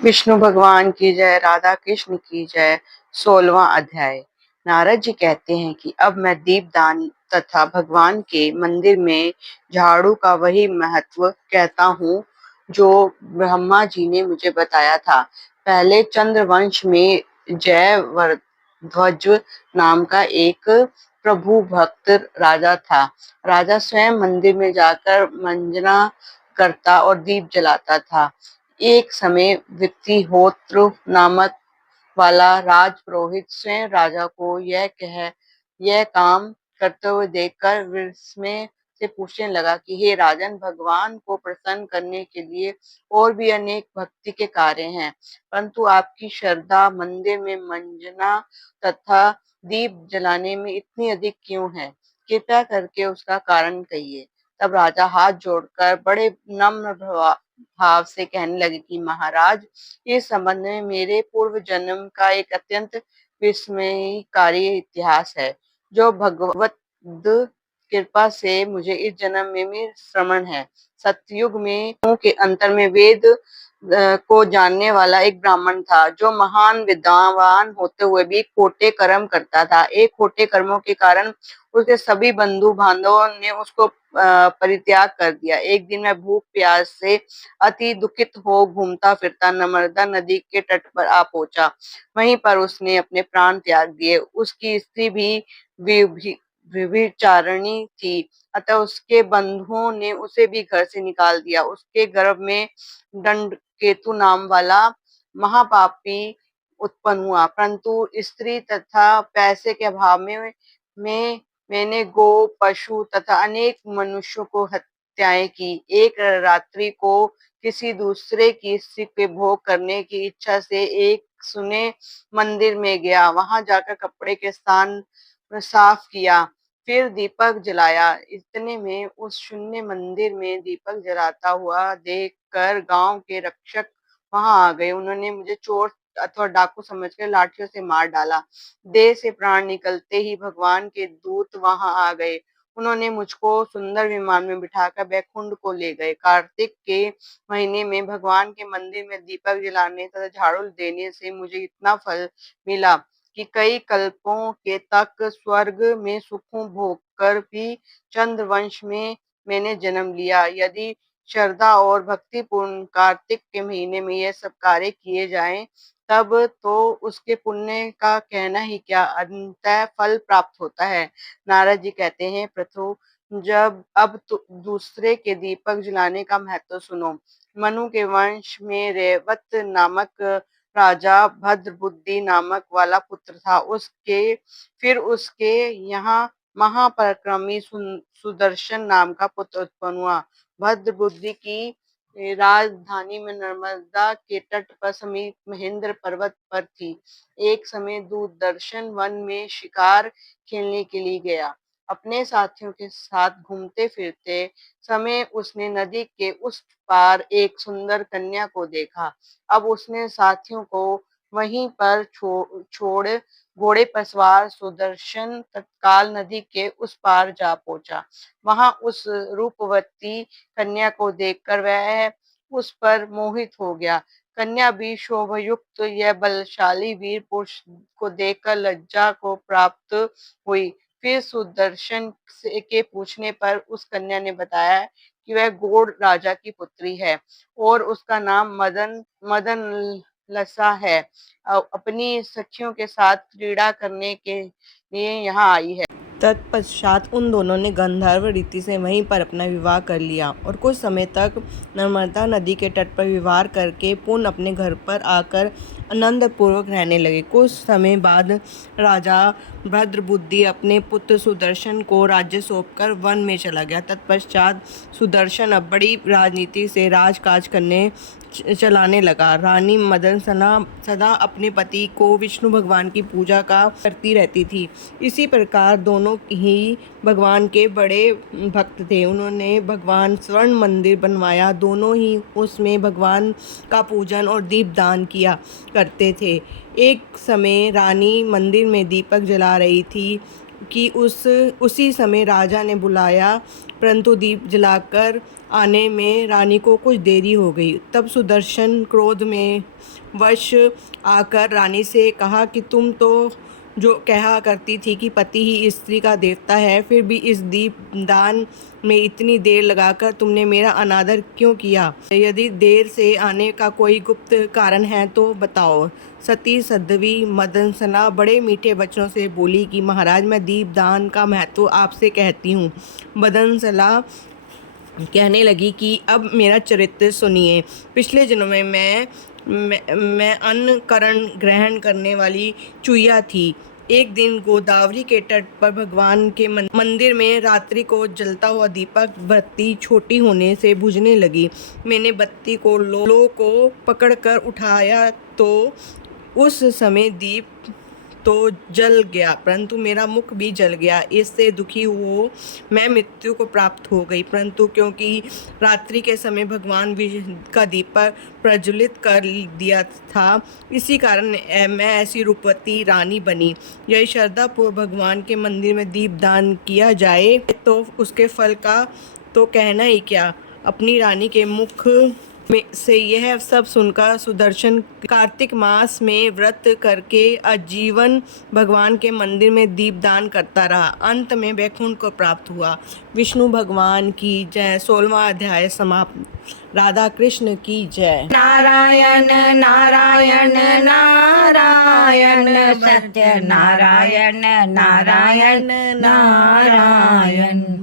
विष्णु भगवान की जय, राधा कृष्ण की जय। 16वां अध्याय। नारद जी कहते हैं कि अब मैं दीपदान तथा भगवान के मंदिर में झाड़ू का वही महत्व कहता हूँ जो ब्रह्मा जी ने मुझे बताया था। पहले चंद्रवंश में जयवर्ध्वज नाम का एक प्रभु भक्त राजा था। राजा स्वयं मंदिर में जाकर मंजना करता और दीप जलाता था। एक समय वित्तिहोत्र नामक वाला राजपुरोहित स्वयं राजा को यह काम करते हुए देखकर विस्मय से पूछने लगा कि हे राजन, भगवान को प्रसन्न करने के लिए और भी अनेक भक्ति के कार्य हैं, परंतु आपकी श्रद्धा मंदिर में मंजना तथा दीप जलाने में इतनी अधिक क्यों है? कृपया करके उसका कारण कहिए। तब राजा हाथ जोड़कर बड़े नम्र भाव से कहने लगे कि महाराज, इस संबंध में मेरे पूर्व जन्म का एक अत्यंत विस्मयकारी इतिहास है, जो भगवत कृपा से मुझे इस जन्म में भी श्रवण है। सतयुग में के अंतर में वेद को जानने वाला एक ब्राह्मण था, जो महान विद्वान होते हुए भी खोटे कर्म करता था। एक खोटे कर्मों के कारण उसके सभी बंधु बांधवों ने उसको परित्याग कर दिया। एक दिन मैं भूख प्यास से अति दुखित हो घूमता फिरता नर्मदा नदी के तट पर आ पहुंचा। वहीं पर उसने अपने प्राण त्याग दिए। उसकी स्त्री भी व्यभिचारिणी थी, अतः उसके बंधुओं ने उसे भी घर से निकाल दिया। उसके गर्भ में दंड केतु नाम वाला महापापी उत्पन्न हुआ, परंतु स्त्री तथा पैसे के अभाव में मैंने गो, पशु तथा अनेक मनुष्यों को हत्याएं की। एक रात्रि को किसी दूसरे की स्त्री के भोग करने की इच्छा से एक सुने मंदिर में गया। वहां जाकर कपड़े के स्थान साफ किया, फिर दीपक जलाया। इतने में उस शून्य मंदिर में दीपक जलाता हुआ देखकर गांव के रक्षक वहां आ गए। उन्होंने मुझे चोर अथवा डाकू समझकर लाठियों से मार डाला। देह से प्राण निकलते ही भगवान के दूत वहां आ गए। उन्होंने मुझको सुंदर विमान में बिठाकर बैकुंठ को ले गए। कार्तिक के महीने में भगवान के मंदिर में दीपक जलाने तथा झाड़ू देने से मुझे इतना फल मिला कि कई कल्पों के तक स्वर्ग में सुखों भोग कर भी चंद्रवंश में मैंने जन्म लिया। यदि श्रद्धा और भक्ति पूर्ण कार्तिक के महीने में यह सब कार्य किए जाएं, तब तो उसके पुण्य का कहना ही क्या, अंततः फल प्राप्त होता है। नारद जी कहते हैं, प्रथु, जब अब दूसरे के दीपक जलाने का महत्व सुनो। मनु के वंश में रेवत नामक राजा भद्रबुद्धि नामक वाला पुत्र था। उसके यहाँ महापराक्रमी सुदर्शन नाम का पुत्र उत्पन्न हुआ। भद्रबुद्धि की राजधानी में नर्मदा के तट पर समीप महेंद्र पर्वत पर थी। एक समय दूरदर्शन वन में शिकार खेलने के लिए गया। अपने साथियों के साथ घूमते फिरते समय उसने नदी के उस पार एक सुंदर कन्या को देखा। अब उसने साथियों को वहीं पर छोड़ घोड़े पर सवार सुदर्शन तत्काल नदी के उस पार जा पहुंचा। वहां उस रूपवती कन्या को देखकर वह उस पर मोहित हो गया। कन्या भी शोभायुक्त यह बलशाली वीर पुरुष को देखकर लज्जा को प्राप्त हुई। फिर सुदर्शन के पूछने पर उस कन्या ने बताया कि वह गौड़ राजा की पुत्री है और उसका नाम मदन लसा है। अपनी सखियों के साथ क्रीड़ा करने के लिए यहाँ आई है। तत्पश्चात उन दोनों ने गंधर्व रीति से वहीं पर अपना विवाह कर लिया और कुछ समय तक नर्मदा नदी के तट पर विवाह करके पुनः अपने घर पर आकर आनंद पूर्वक रहने लगे। कुछ समय बाद राजा भद्रबुद्धि अपने पुत्र सुदर्शन को राज्य सौंपकर वन में चला गया। तत्पश्चात सुदर्शन अब बड़ी राजनीति से राजकाज चलाने लगा। रानी मदनसना सदा अपने पति को विष्णु भगवान की पूजा का करती रहती थी। इसी प्रकार दोनों ही भगवान के बड़े भक्त थे। उन्होंने भगवान स्वर्ण मंदिर बनवाया। दोनों ही उसमें भगवान का पूजन और दीपदान किया करते थे। एक समय रानी मंदिर में दीपक जला रही थी कि उसी समय राजा ने बुलाया परंतु दीप जलाकर आने में रानी को कुछ देरी हो गई। तब सुदर्शन क्रोध में वश आकर रानी से कहा कि तुम तो जो कहा करती थी कि पति ही स्त्री का देवता है, फिर भी इस दीपदान में इतनी देर लगाकर तुमने मेरा अनादर क्यों किया? यदि देर से आने का कोई गुप्त कारण है तो बताओ। सती सदवी मदनसना बड़े मीठे वचनों से बोली कि महाराज, मैं दीपदान का महत्व आपसे कहती हूँ। मदनसला कहने लगी कि अब मेरा चरित्र सुनिए। पिछले जन्म में मैं अन्न करण ग्रहण करने वाली चुईया थी। एक दिन गोदावरी के तट पर भगवान के मंदिर में रात्रि को जलता हुआ दीपक बत्ती छोटी होने से बुझने लगी। मैंने बत्ती को लो को पकड़कर उठाया तो उस समय दीप तो जल गया, परंतु मेरा मुख भी जल गया। इससे दुखी हो मैं मृत्यु को प्राप्त हो गई। परंतु क्योंकि रात्रि के समय भगवान विष्णु का दीपक प्रज्वलित कर दिया था, इसी कारण मैं ऐसी रूपवती रानी बनी। यदि श्रद्धापूर्वक भगवान के मंदिर में दीपदान किया जाए तो उसके फल का तो कहना ही क्या। अपनी रानी के मुख में से यह सब सुनकर सुदर्शन कार्तिक मास में व्रत करके आजीवन भगवान के मंदिर में दीपदान करता रहा। अंत में वैकुंठ को प्राप्त हुआ। विष्णु भगवान की जय। 16वां अध्याय समाप्त। राधा कृष्ण की जय। नारायण नारायण नारायण सत्य नारायण नारायण नारायण।